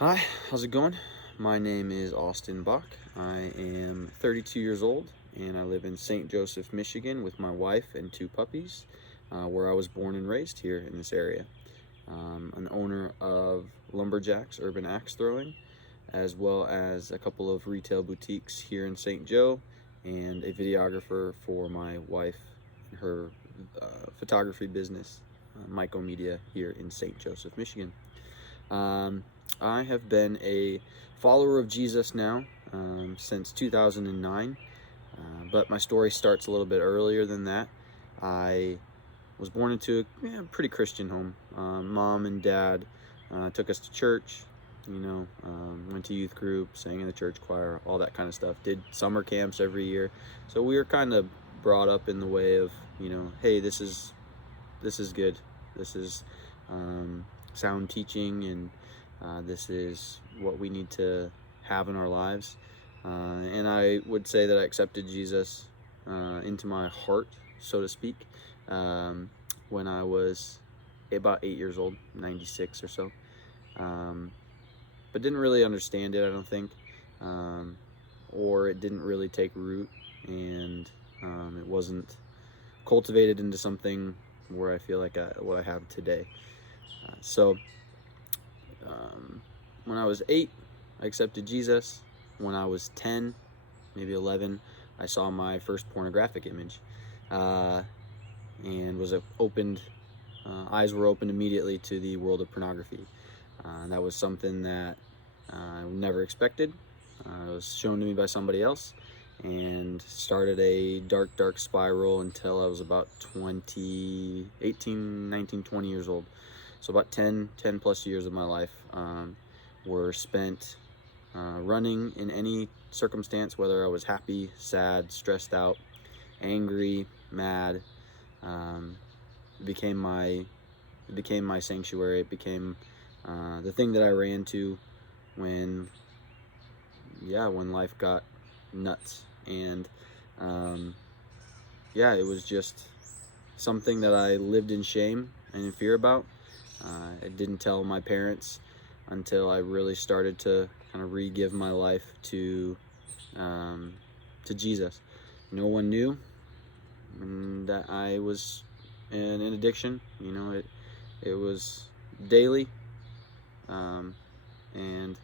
Hi, how's it going? My name is Austin Bock. I am 32 years old and I live in St. Joseph, Michigan with my wife and two puppies, where I was born and raised here in this area. An owner of Lumberjacks Urban Axe Throwing, as well as a couple of retail boutiques here in St. Joe, and a videographer for my wife and her photography business, Myco Media, here in St. Joseph, Michigan. Um, I have been a follower of Jesus now since 2009, but my story starts a little bit earlier than that. I was born into a pretty Christian home. Mom and dad took us to church, went to youth group, sang in the church choir, all that kind of stuff. Did summer camps every year. So we were kind of brought up in the way of, hey, this is good. This is sound teaching, and this is what we need to have in our lives. And I would say that I accepted Jesus into my heart, so to speak, um, when I was about 8 years old, 96 or so. Um, but didn't really understand it, I don't think, um, or it didn't really take root, and it wasn't cultivated into something where I feel like what I have today. So when I was 8, I accepted Jesus. When I was 10, maybe 11, I saw my first pornographic image, uh, and was opened. Eyes were opened immediately to the world of pornography. That was something that I never expected. It was shown to me by somebody else, and started a dark, dark spiral until I was about 20, 18, 19, 20 years old. So about 10 plus years of my life were spent running in any circumstance, whether I was happy, sad, stressed out, angry, mad. Um, it became my it became my sanctuary. It became the thing that I ran to when when life got nuts. And um, it was just something that I lived in shame and in fear about. I didn't tell my parents until I really started to kind of re-give my life um, to Jesus. No one knew that I was in an addiction. It was daily, um, and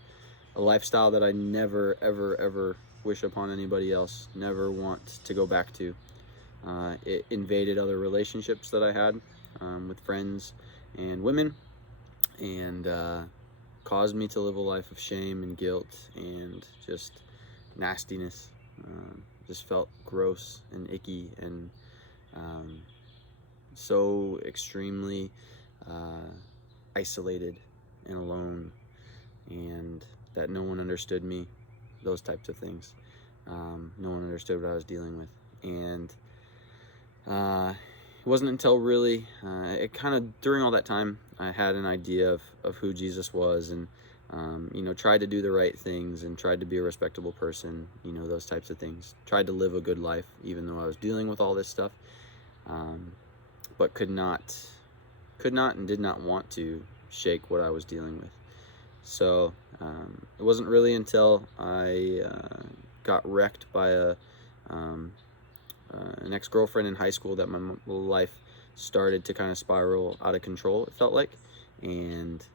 a lifestyle that I never, ever, ever wish upon anybody else. Never want to go back to. It invaded other relationships that I had with friends and women, and caused me to live a life of shame and guilt and just nastiness. Just felt gross and icky, and um, so extremely uh, isolated and alone, and that no one understood me, those types of things. No one understood what I was dealing with. And it wasn't until really, it kind of, during all that time, I had an idea of who Jesus was, and, tried to do the right things and tried to be a respectable person, those types of things. Tried to live a good life, even though I was dealing with all this stuff, um, but could not and did not want to shake what I was dealing with. So it wasn't really until I got wrecked by um, an ex-girlfriend in high school that my life started to kind of spiral out of control, it felt like, and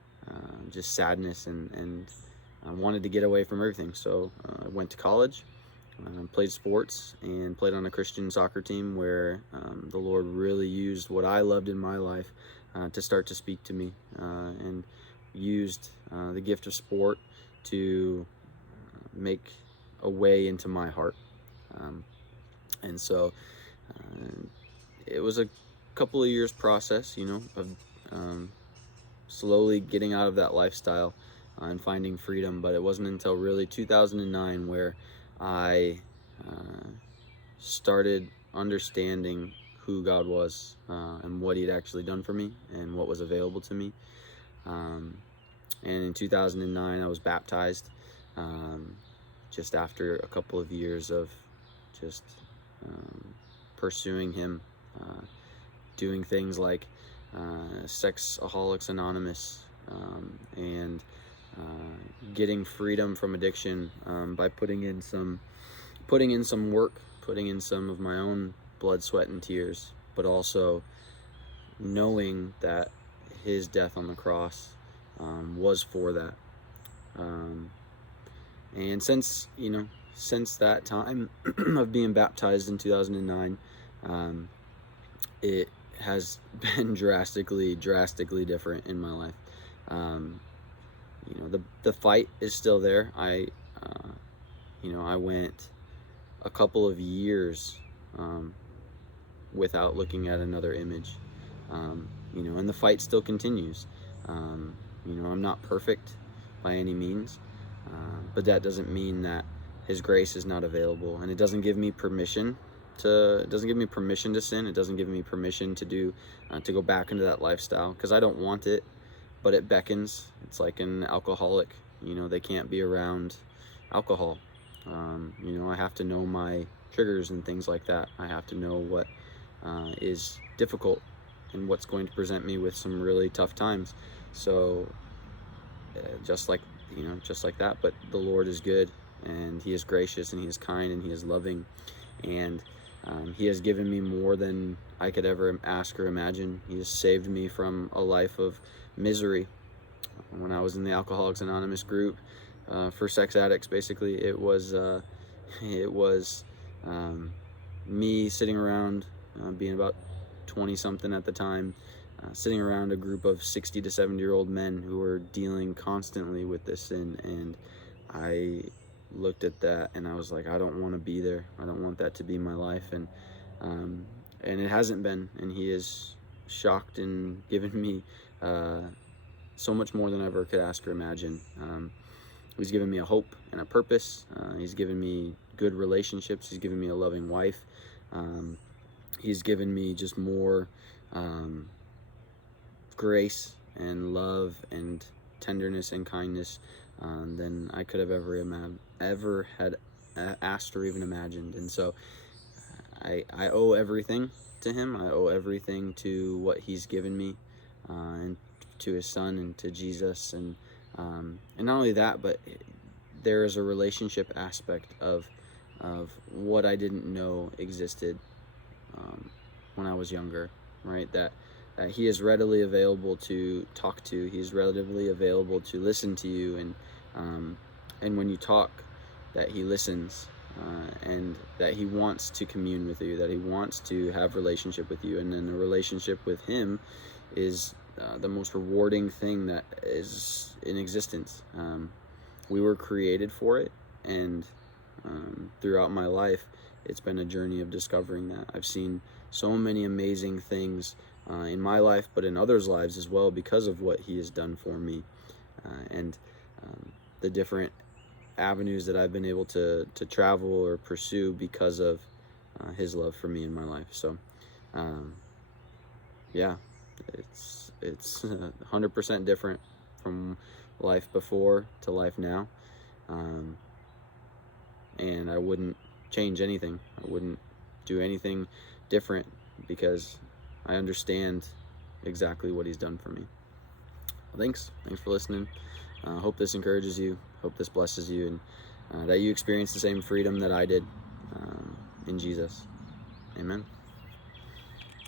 just sadness, and I wanted to get away from everything. So I went to college, played sports, and played on a Christian soccer team where the Lord really used what I loved in my life to start to speak to me, and used the gift of sport to make a way into my heart. Um, and so it was a couple of years process, of um, slowly getting out of that lifestyle and finding freedom. But it wasn't until really 2009 where I started understanding who God was, and what He had actually done for me and what was available to me. Um, and in 2009, I was baptized, um, just after a couple of years of just um, pursuing Him, doing things like Sexaholics Anonymous, and getting freedom from addiction by putting in some work, putting in some of my own blood, sweat, and tears, but also knowing that his death on the cross was for that. And since that time of being baptized in 2009, it has been drastically different in my life. The fight is still there. I went a couple of years without looking at another image, and the fight still continues. I'm not perfect by any means, but that doesn't mean that his grace is not available, and it doesn't give me permission to sin. It doesn't give me permission to go back into that lifestyle, because I don't want it, but it beckons. It's like an alcoholic. They can't be around alcohol. I have to know my triggers and things like that. I have to know what is difficult and what's going to present me with some really tough times. So just like that, but the Lord is good, and he is gracious, and he is kind, and he is loving, and he has given me more than I could ever ask or imagine. He has saved me from a life of misery. When I was in the Alcoholics Anonymous group for sex addicts, basically, it was me sitting around, being about 20 something at the time, sitting around a group of 60 to 70-year-old men who were dealing constantly with this sin, and I looked at that and I was like, I don't want to be there. I don't want that to be my life. And it hasn't been, and he is shocked and given me so much more than I ever could ask or imagine. He's given me a hope and a purpose. He's given me good relationships. He's given me a loving wife. He's given me just more grace and love and tenderness and kindness than I could have ever had asked or even imagined. And so I owe everything to him. I owe everything to what he's given me, and to his son, and to Jesus. And not only that, but there is a relationship aspect of what I didn't know existed when I was younger, right? That he is readily available to talk to. He's readily available to listen to you, and when you talk, that he listens, and that he wants to commune with you, that he wants to have relationship with you. And then the relationship with him is the most rewarding thing that is in existence. We were created for it, and throughout my life, it's been a journey of discovering that. I've seen so many amazing things in my life, but in others' lives as well, because of what he has done for me, and the different avenues that I've been able to travel or pursue because of his love for me in my life. So yeah, it's 100% different from life before to life now, and I wouldn't change anything. I wouldn't do anything different, because I understand exactly what he's done for me. Thanks for listening. Hope this encourages you, hope this blesses you, and that you experience the same freedom that I did in Jesus. Amen.